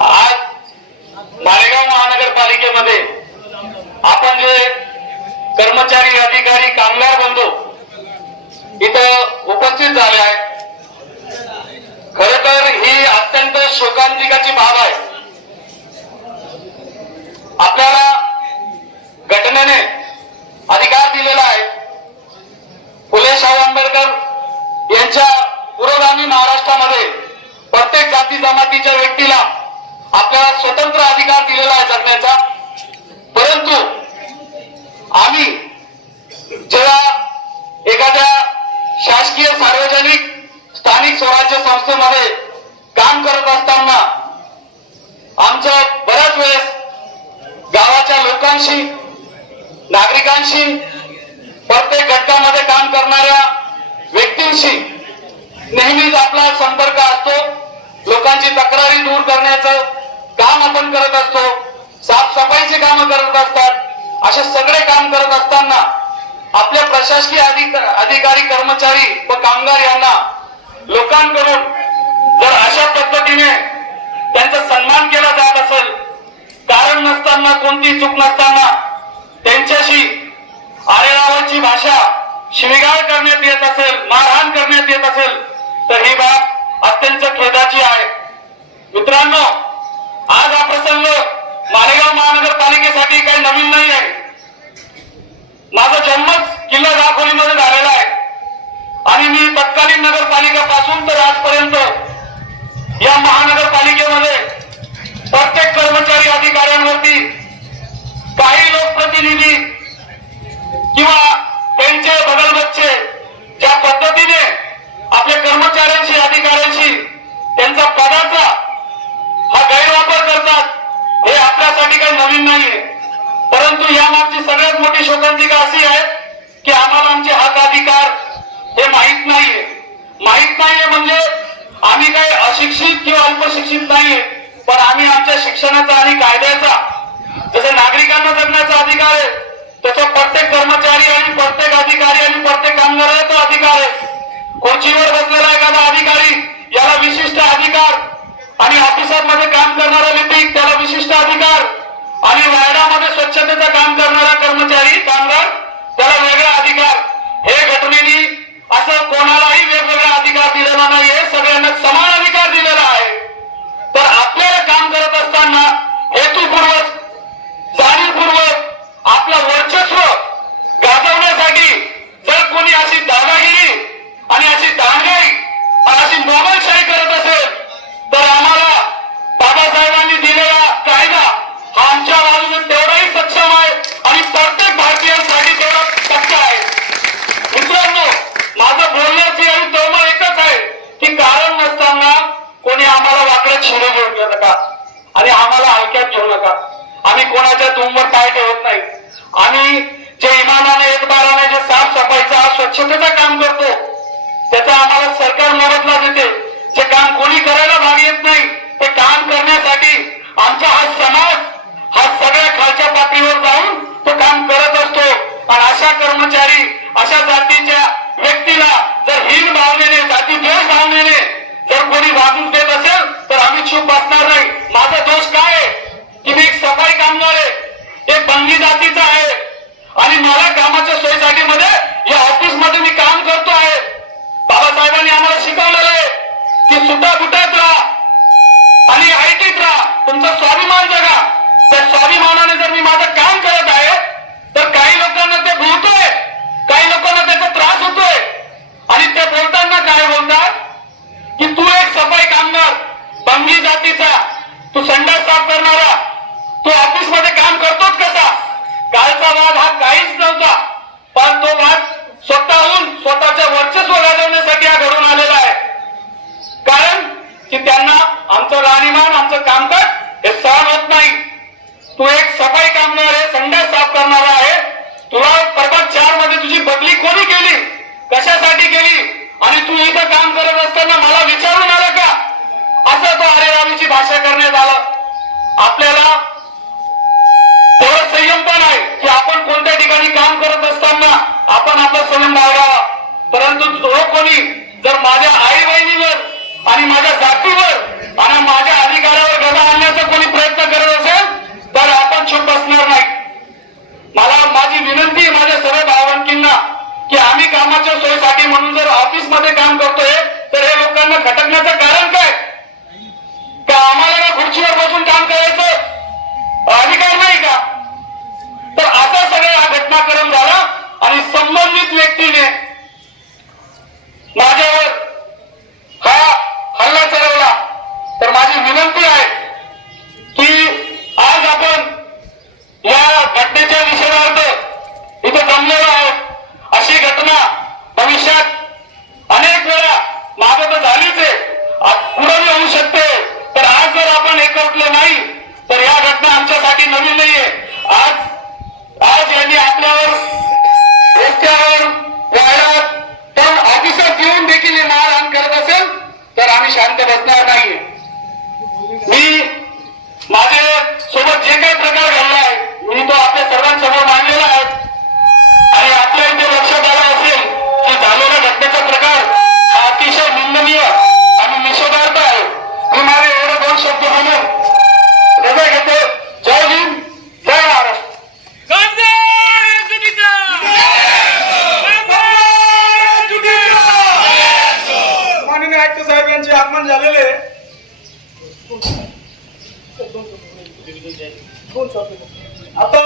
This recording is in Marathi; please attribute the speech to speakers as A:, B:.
A: आज मालेगाव महानगरपालिकेमध्ये आपण जे कर्मचारी अधिकारी कामगार बंधू इथं उपस्थित झाले आहे खर तर ही अत्यंत शोकांतिकाची बाब आहे आपल्याला घटनेने अधिकार दिलेला आहे फुले शाहू आंबेडकर यांच्या पुरोगामी महाराष्ट्रामध्ये प्रत्येक जातीच्या व्यक्तीला आपल्याला स्वतंत्र अधिकार दिलेला आहे जगण्याचा. परंतु आम्ही जेव्हा एखाद्या शासकीय सार्वजनिक स्थानिक स्वराज्य संस्थेमध्ये काम करत असताना आमचं बऱ्याच वेळेस गावाच्या लोकांशी नागरिकांशी प्रत्येक घटकामध्ये काम करणाऱ्या व्यक्तींशी नेहमीच आपला संपर्क असतो. लोकांची तक्रारी दूर करण्याचं काम आपण करत असतो. साफसफाईचे काम करत असतात. असे सगळे काम करत असताना आपल्या प्रशासकीय अधिक अधिकारी कर्मचारी व कामगार यांना लोकांकडून जर अशा पद्धतीने त्यांचा सन्मान केला जात असेल कारण नसताना कोणती चूक नसताना त्यांच्याशी आरेरावाची भाषा शिविगाळ करण्यात येत असेल मारहाण करण्यात येत असेल तर ही बाब अत्यंत खेदाची आहे मित्रांनो आज हा प्रसंग मालेगाव महानगरपालिकेसाठी काही नवीन नाही आहे माझा जन्मच किल्ला दाखवलीमध्ये झालेला आहे आणि मी तत्कालीन पासून तर आजपर्यंत या महानगरपालिकेमध्ये प्रत्येक कर्मचारी अधिकाऱ्यांवरती काही लोकप्रतिनिधी किंवा त्यांचे बदल बच्चे ज्या पद्धतीने आपल्या कर्मचाऱ्यांशी अधिकाऱ्यांशी त्यांचा पदाचा हा गैरवापर करतात हे आपल्यासाठी काही नवीन नाहीये. परंतु यामागची सगळ्यात मोठी शोकांतिका अशी आहे की आम्हाला आमचे हक अधिकार हे माहीत नाहीये. माहीत नाहीये म्हणजे आम्ही काही अशिक्षित किंवा अल्पशिक्षित नाहीये पण आम्ही आमच्या शिक्षणाचा आणि कायद्याचा जसं नागरिकांना जगण्याचा अधिकार आहे तसा प्रत्येक कर्मचारी आणि प्रत्येक अधिकारी आणि प्रत्येक कामगाराचा अधिकार आहे. खुर्चीवर बसलेला एखादा अधिकारी याला विशिष्ट अधिकार आणि ऑफिसांमध्ये काम करणारा लिपिक त्याला विशिष्ट अधिकार आणि वार्डामध्ये स्वच्छतेचं काम करणारा कर्मचारी कामगार त्याला वेगळा अधिकार हे घटनेने असं कोणालाही वेगवेगळा अधिकार दिलेला नाहीये सगळ्यांना समान अधिकार दिलेला आहे तर आपल्याला काम करत असताना हेतुपूर्वक जाणीवपूर्वक आपलं वर्चस्व गाजवण्यासाठी जर कोणी अशी दादागिरी आणि अशी दांडगाई आणि अशी मोबाईलशाही करत असेल तर आम्हाला बाबासाहेबांनी दिलेला कायदा हा आमच्या बाजूने तेवढाही सक्षम आहे आणि प्रत्येक भारतीयांसाठी तेवढा पक्का आहे मित्रांनो माझं बोलण्याची आणि तळमळ एकच आहे की कारण नसताना कोणी आम्हाला वाकडत शिरे घेऊन घेऊ नका आणि आम्हाला हलक्यात घेऊ नका. आम्ही कोणाच्या तुमवर पाय ठेवत नाही. आम्ही जे इमानाने एक बाराने जे साफसफाईचा स्वच्छतेचं काम करतो त्याचा आम्हाला सरकार मोबदला देते तो वाद स्वतःहून स्वतःच्या वर्चस्व गाजवण्यासाठी हा घडून आलेला आहे. कारण की त्यांना आमचं राहणीमान आमचं कामकाज हे सहन होत नाही. तू एक सफाई कामगार आहे संडास साफ करणारा आहे. तुला प्रभाग चारमध्ये तुझी बदली कोणी केली? कशासाठी केली? आणि तू इथं काम करत असताना मला विचारून आलं का? कामाच्या सोयीसाठी म्हणून जर ऑफिसमध्ये काम करतोय तर हे लोकांना खटकण्याचं कारण काय? का आम्हाला का खुर्चीवर बसून काम करायचं? अधिकार नाही का? तर आता सगळा हा घटनाक्रम झाला आणि संबंधित व्यक्तीने माझ्यावर हा हल्ला चढवला तर माझी विनंती आहे की आज आपण या घटनेच्या निषेधार्थ इथे जमलेलो आहोत अशी घटना भविष्यात अनेक वेळा मागे तर झालीच आहे आ- पुढे होऊ शकते तर आज जर आपण एकवटलं नाही तर या काही नवीन नाहीये. आज आज यांनी आपल्यावर रस्त्यावर वाड्यात पण ऑफिसात येऊन देखील हे मारहाण करत असेल तर आम्ही शांत बसणार नाही
B: आगमन झालेले आहे. आता